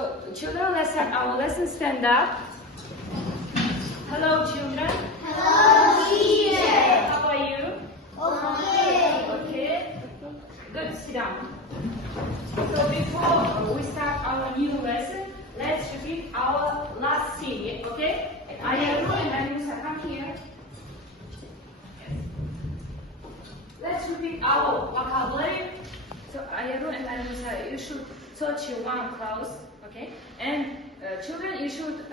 So, children, let's start our lesson. Stand up. Hello, children. Hello, teacher. How are you? Okay. Okay. Good. Sit down. So before we start our new lesson, let's repeat our last scene. Okay? Ayaru and Anusa, come here. Yes. Let's repeat our vocabulary. So Ayaru and Anusa, you should touch your one clothes. Okay? And children, you should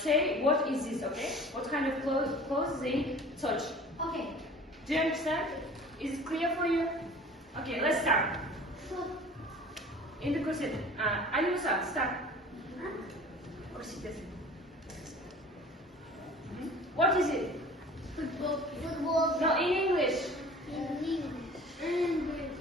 say what is this, okay? What kind of clothes they touch. Okay. Do you understand? Is it clear for you? Okay, let's start. In the kursi. Alimusa, start. Kursi test. What is it? Football. Football. No, in English. In English.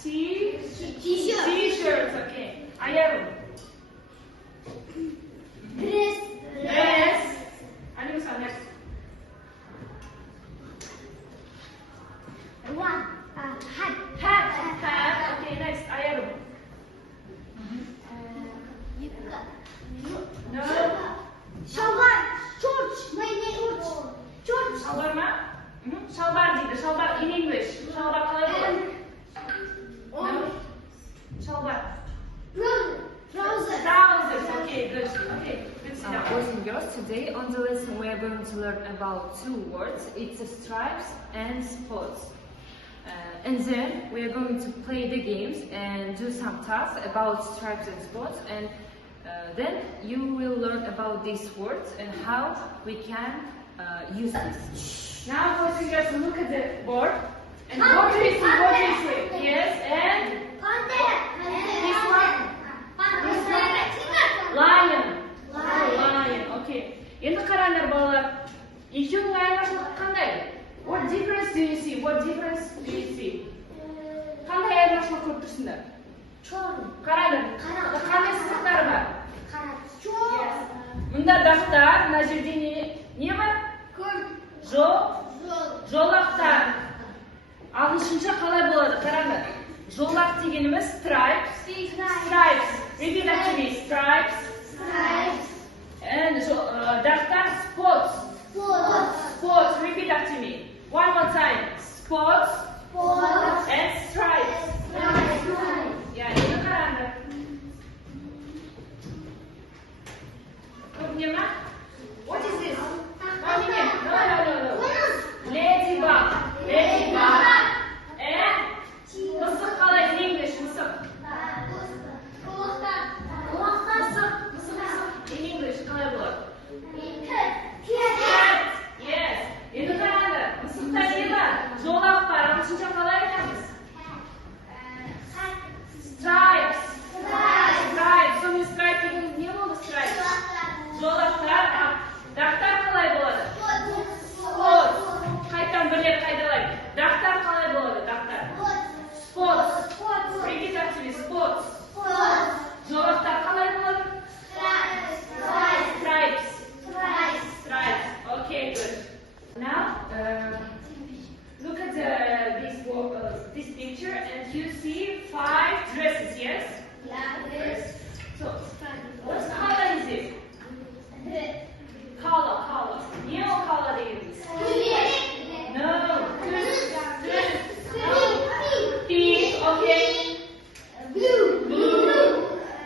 T-shirt. T-shirts, okay. Ayaru. Dress. Dress. Alimusa, next. Hat. Hat. Okay, next. Ayaru. No. Şalvar. Shorts. Shorts. Şalvar mı? Şalvar değil. Şalvar in English. Şalvar kalay olur. No. Şalvar. Trousers. Trousers. Okay, good. Okay, good. Sit down. Boys and girls, today on the lesson we are going to learn about two words. It's stripes and spots. And then we are going to play the games and do some tasks about stripes and spots. And then you will learn about these words and how we can use this. Now, boys and girls, look at the board. And what do you see? What do you see? Yes, and this one? Lion. Lion. Okay. Енді қараңдар балалар. Екеуінің айырмашылығы қандай? What difference do you see? What difference do you see? Қандай айырмашылық көріп тұрсыңдар? Қараңдар. Қандай сызықтары бар? Мұнда дақтар, мына жерде не бар? Жолақтар. Ағылшынша қалай болады? Қараңдар. Жолақ дегеніміз stripes. Repeat after me. Stripes. And дақтар spots. Spots. Repeat after me. One more time. Spots. And stripes. Ya, ini қараңдар. Көп не ма? What is this? No. Ladybug. And мысық қалай in English? Мысық. In English қалай болады? Cat. Yes. Енді қараңдар. Мысықта не бар? Жолақ бар. Ағылшынша қалай айтамыз? Stripes. Соны stripe дегеніміз не болды? Stripes. Жолақтар. Дақтар қалай болады? Spots. Қайтадан бірлеп қайталайық. Дақтар қалай болады? Дақтар. Spots. Repeat after me. Spots. Жолақтар қалай болады? Stripes. Okay, good. Now, look at this picture and you see 5 dresses, yes? Yes. So, what color is it? Color. Yellow color is. No. Pink, okay. Blue.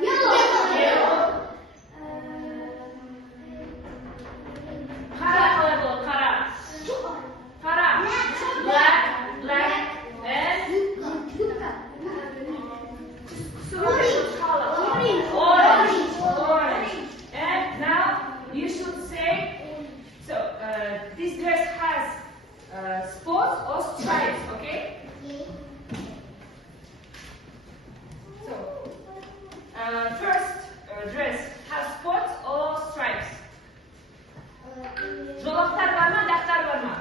Yellow. Kara. Black. And orange. And now you should say, so this dress has spots or stripes, okay? So, first dress has spots or stripes? Жолақтар бар ма, дақтар бар ма?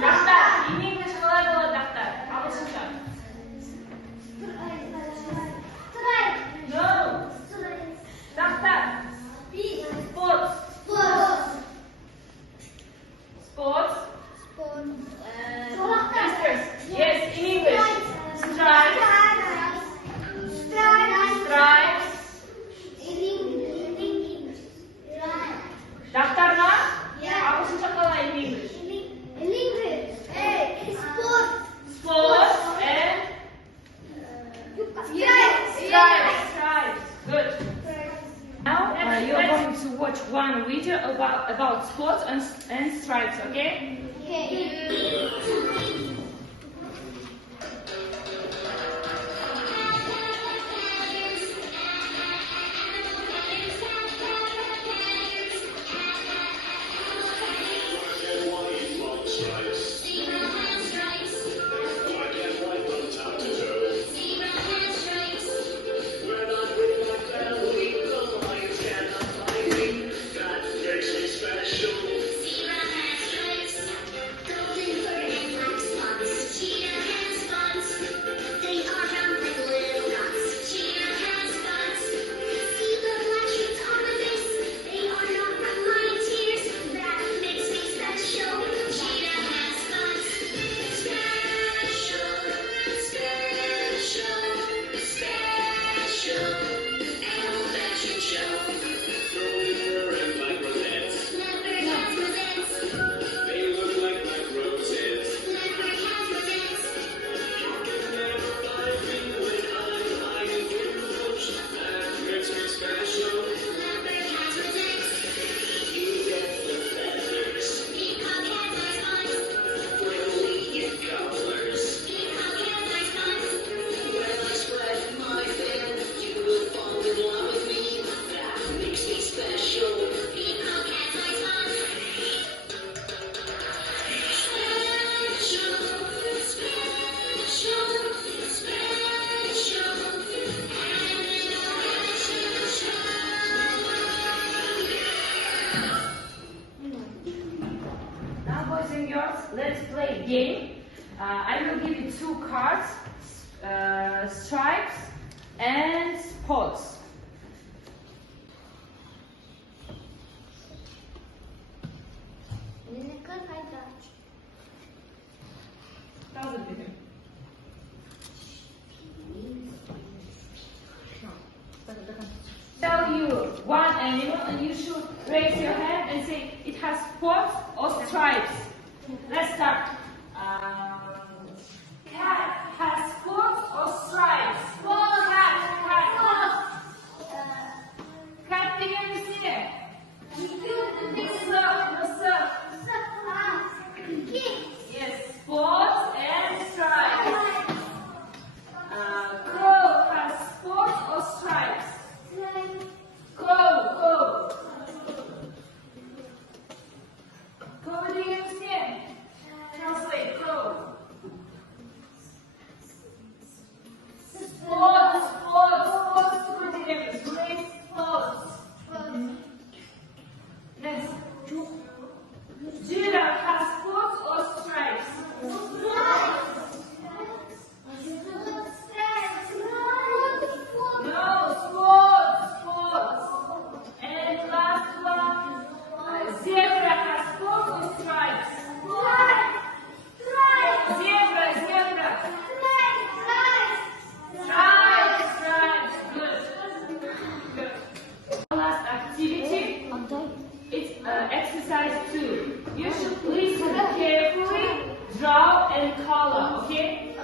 Дақтар. In English қалай болады дақтар? Ағылшынша. No. Дақтар. Spots. Yes, in English. Stripes. Stripes. Good. Now you're going to watch one video about spots and stripes, okay? Let's play a game. I will give you two cards, stripes and spots. Tell you one animal and you should raise your hand and say it has spots or stripes. Let's start. Cat has spots or stripes? Cat деген не? Yes, spots and stripes. Crow has spots or stripes? Crow. Crow деген не? Translate, crow. Spots. Great spots. Next. Giraffe has spots or stripes? No, spots. And last one. Zebra has spots or stripes? Zebra. Stripes. Good. Last activity. It's exercise 2. You should listen carefully, draw and color, okay?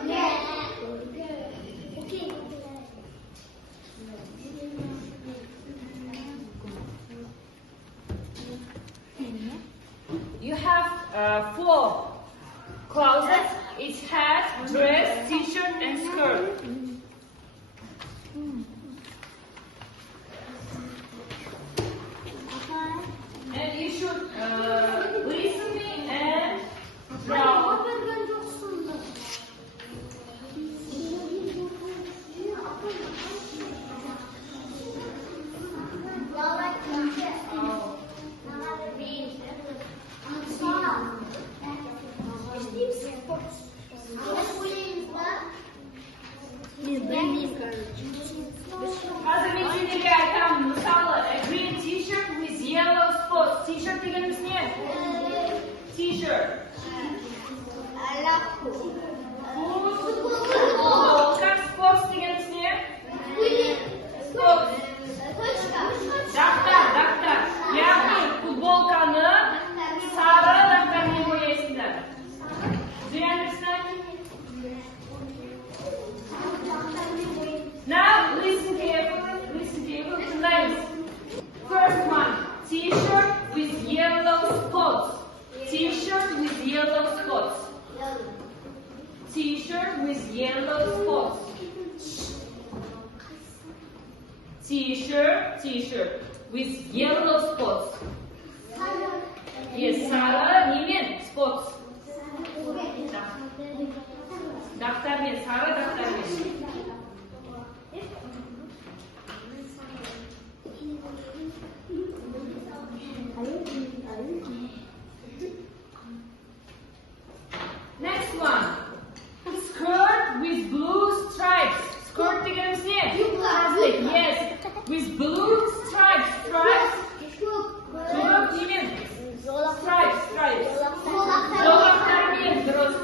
You have 4 closets. Each has dress, t-shirt and skirt. And you should listen and draw. Hazır metinleri айтам. Мысалы, a green t-shirt with yellow spots. T-shirt дегеніміз не? T-shirt. Как spots дегеніміз не? Spots. Дақтар. Яғни футболканы сары дақтармен бояйсыңдар. Do you understand? yellow spots. T-shirt with yellow spots. T-shirt with yellow spots. Yes, sarı면 spots. Daftarmen, sarı daftarmen. Next one. Skirt with blue stripes. Skirt дегенimiz ne? Yes. With blue stripes. Stripes. Жолақ немен? Stripes. Жолақтармен дұрыс.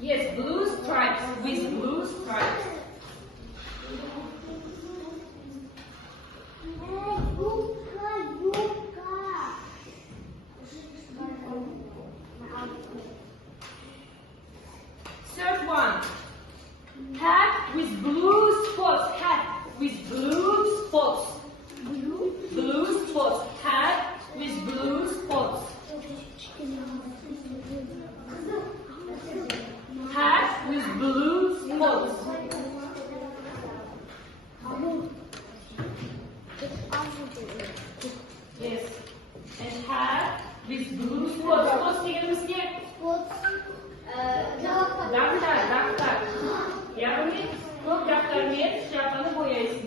Yes, blue stripes. With blue stripes. Third one. Hat with blue spots. Hat with blue spots. Blue spots. Hat with blue spots. Hat with blue spots. Yes. And hat with blue spots. Spots дегенimiz ne? Daftar. Яғни көп дақтармен шапаны бояйсың.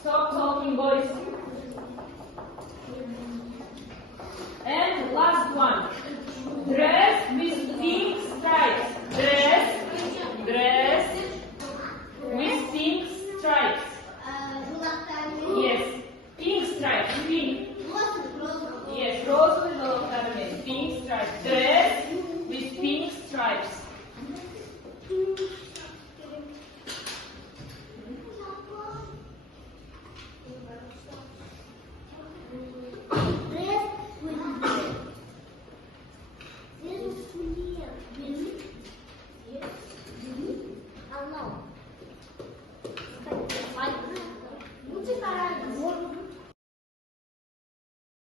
Stop talking, boys. And last one. Dress with pink stripes. Dress with pink stripes. Yes, pink stripes. Pink. Yes, rose with жолақтармен. Pink stripes. Dress with pink stripes. Muito parado.